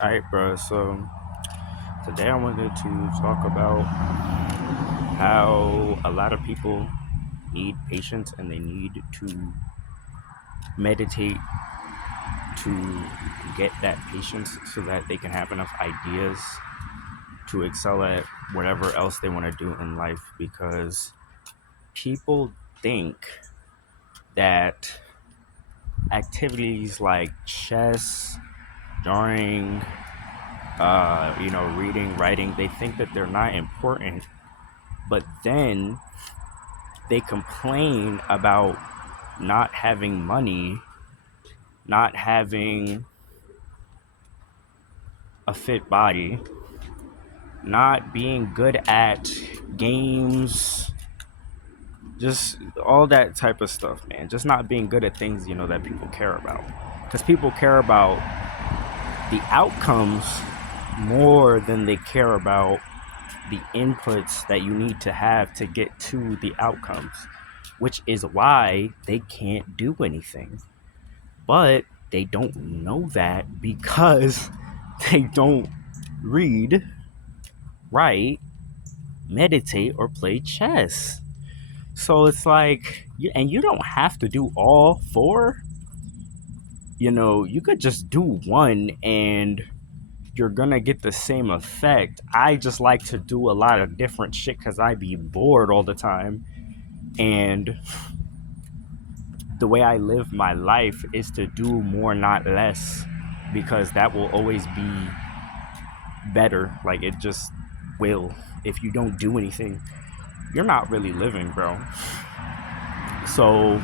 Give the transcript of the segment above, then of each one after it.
All right, bro. So today I wanted to talk about how a lot of people need patience and they need to meditate to get that patience so that they can have enough ideas to excel at whatever else they want to do in life. Because people think that activities like chess, drawing, reading, writing, they think that they're not important. But then they complain about not having money, not having a fit body, not being good at games, just all that type of stuff, man. Just not being good at things, that people care about. Because people care about the outcomes more than they care about the inputs that you need to have to get to the outcomes, which is why they can't do anything. But they don't know that because they don't read, write, meditate, or play chess. So it's like, and you don't have to do all four. You could just do one and you're gonna get the same effect. I just like to do a lot of different shit because I be bored all the time. And the way I live my life is to do more, not less, because that will always be better. Like, it just will. If you don't do anything, you're not really living, bro. So,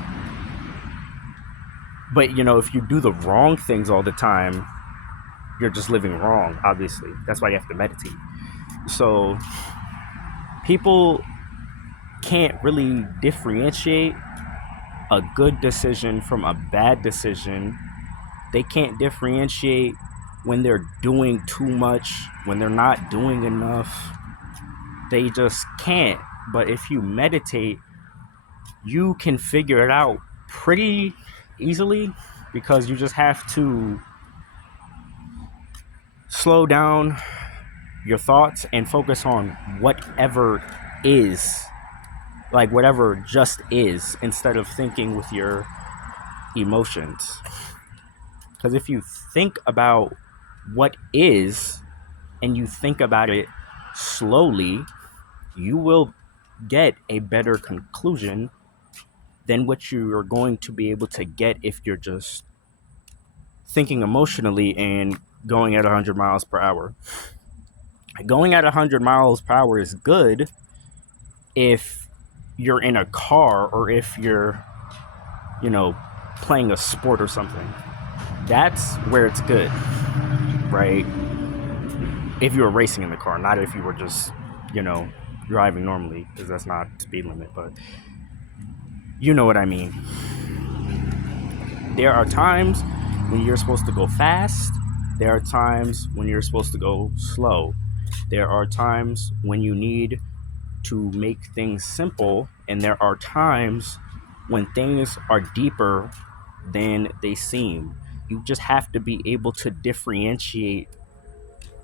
but if you do the wrong things all the time, you're just living wrong, obviously. That's why you have to meditate. So people can't really differentiate a good decision from a bad decision. They can't differentiate when they're doing too much, when they're not doing enough. They just can't. But if you meditate, you can figure it out pretty easily, because you just have to slow down your thoughts and focus on whatever is, like whatever just is, instead of thinking with your emotions. Because if you think about what is and you think about it slowly, you will get a better conclusion than what you are going to be able to get if you're just thinking emotionally and going at 100 miles per hour. Going at 100 miles per hour is good if you're in a car or if you're, playing a sport or something. That's where it's good, right? If you were racing in the car, not if you were just, driving normally, because that's not speed limit, but you know what I mean. There are times when you're supposed to go fast. There are times when you're supposed to go slow. There are times when you need to make things simple, and there are times when things are deeper than they seem. You just have to be able to differentiate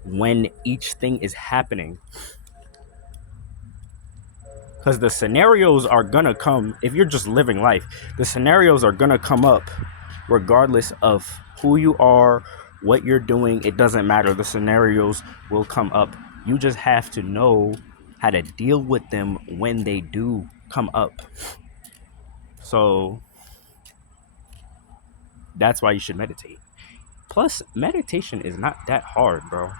when each thing is happening, because the scenarios are gonna come. If you're just living life, the scenarios are gonna come up regardless of who you are, what you're doing. It doesn't matter. The scenarios will come up. You just have to know how to deal with them when they do come up. So that's why you should meditate. Plus, meditation is not that hard, bro.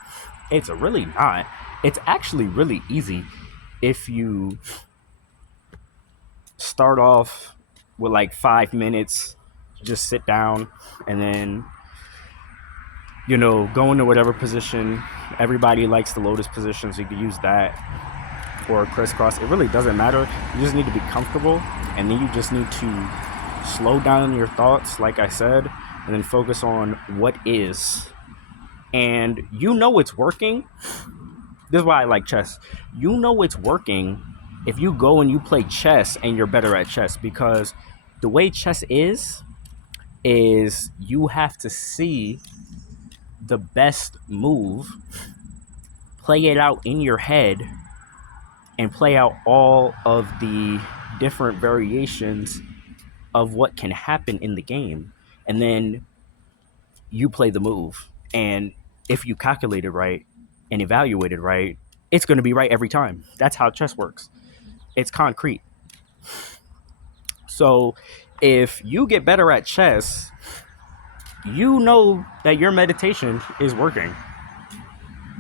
It's really not. It's actually really easy if you start off with like 5 minutes. Just sit down and then, go into whatever position. Everybody likes the lotus position, so you can use that, or crisscross. It really doesn't matter. You just need to be comfortable, and then you just need to slow down your thoughts, like I said, and then focus on what is. And it's working. This is why I like chess. It's working if you go and you play chess and you're better at chess, because the way chess is you have to see the best move, play it out in your head, and play out all of the different variations of what can happen in the game. And then you play the move. And if you calculate it right and evaluate it right, it's going to be right every time. That's how chess works. It's concrete. So if you get better at chess, you know that your meditation is working.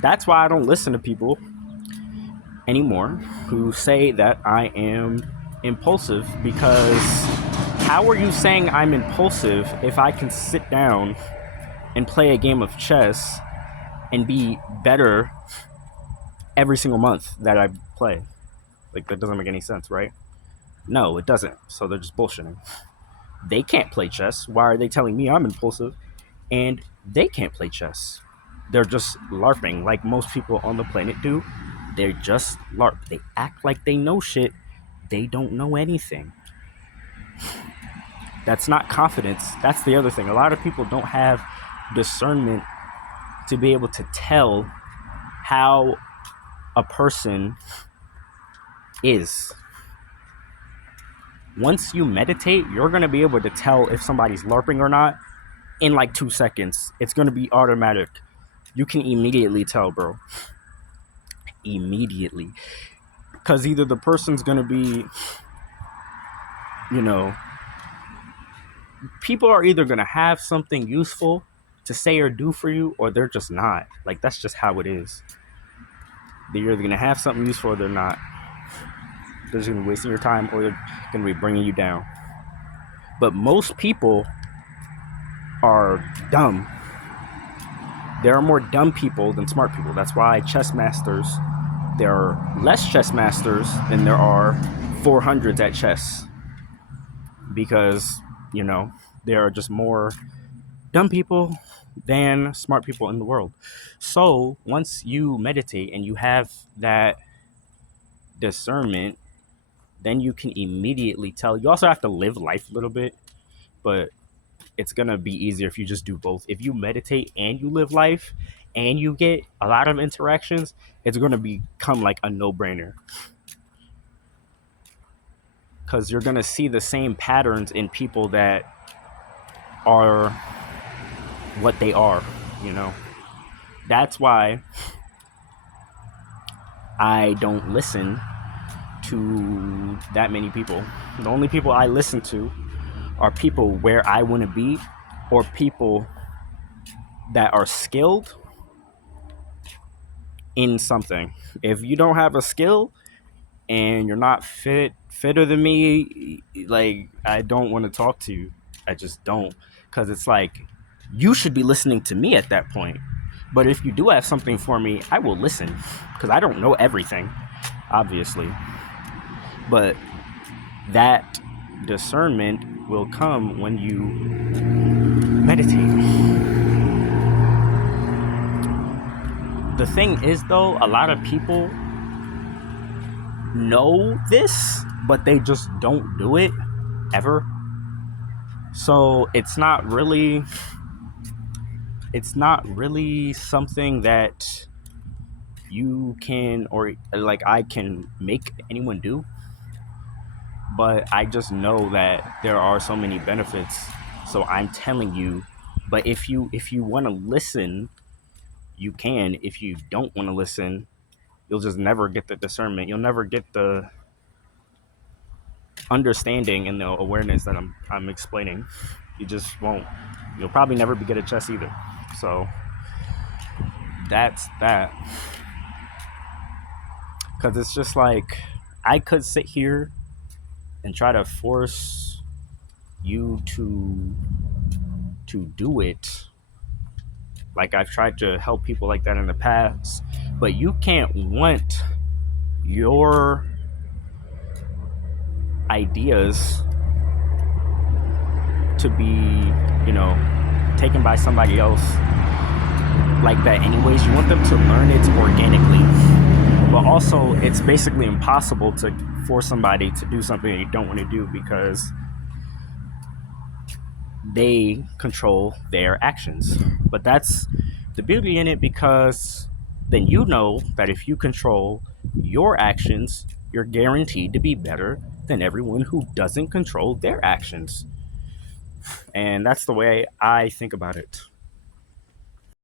That's why I don't listen to people anymore who say that I am impulsive, because how are you saying I'm impulsive if I can sit down and play a game of chess and be better every single month that I play? Like, that doesn't make any sense, right? No, it doesn't. So they're just bullshitting. They can't play chess. Why are they telling me I'm impulsive? And they can't play chess. They're just LARPing like most people on the planet do. They're just LARP. They act like they know shit. They don't know anything. That's not confidence. That's the other thing. A lot of people don't have discernment to be able to tell how a person is. Once you meditate, you're going to be able to tell if somebody's LARPing or not in like 2 seconds. It's going to be automatic. You can immediately tell, bro. Immediately. Because either the person's going to be, you know, people are either going to have something useful to say or do for you, or they're just not. Like, that's just how it is. They're either going to have something useful or they're not. They're just going to be wasting your time, or they're going to be bringing you down. But most people are dumb. There are more dumb people than smart people. That's why chess masters, there are less chess masters than there are 400s at chess. Because, you know, there are just more dumb people than smart people in the world. So once you meditate and you have that discernment, then you can immediately tell. You also have to live life a little bit, but it's going to be easier if you just do both. If you meditate and you live life and you get a lot of interactions, it's going to become like a no-brainer. Because you're going to see the same patterns in people that are what they are, you know. That's why I don't listen to that many people. The only people I listen to are people where I want to be, or people that are skilled in something. If you don't have a skill and you're not fitter than me, like, I don't want to talk to you. I just don't. Because it's like, you should be listening to me at that point. But if you do have something for me, I will listen, because I don't know everything, obviously. But that discernment will come when you meditate. The thing is, though, a lot of people know this, but they just don't do it ever. So it's not really something that you can, or like I can make anyone do. But I just know that there are so many benefits, so I'm telling you. But if you want to listen, you can. If you don't want to listen, you'll just never get the discernment. You'll never get the understanding and the awareness that I'm explaining. You just won't. You'll probably never be good at chess either. So that's that. Because it's just like, I could sit here and try to force you to do it. Like, I've tried to help people like that in the past, but you can't want your ideas to be, you know, taken by somebody else like that anyways. You want them to learn it organically. But also, it's basically impossible to force somebody to do something that you don't want to do, because they control their actions. But that's the beauty in it because then you know that if you control your actions, you're guaranteed to be better than everyone who doesn't control their actions. And that's the way I think about it.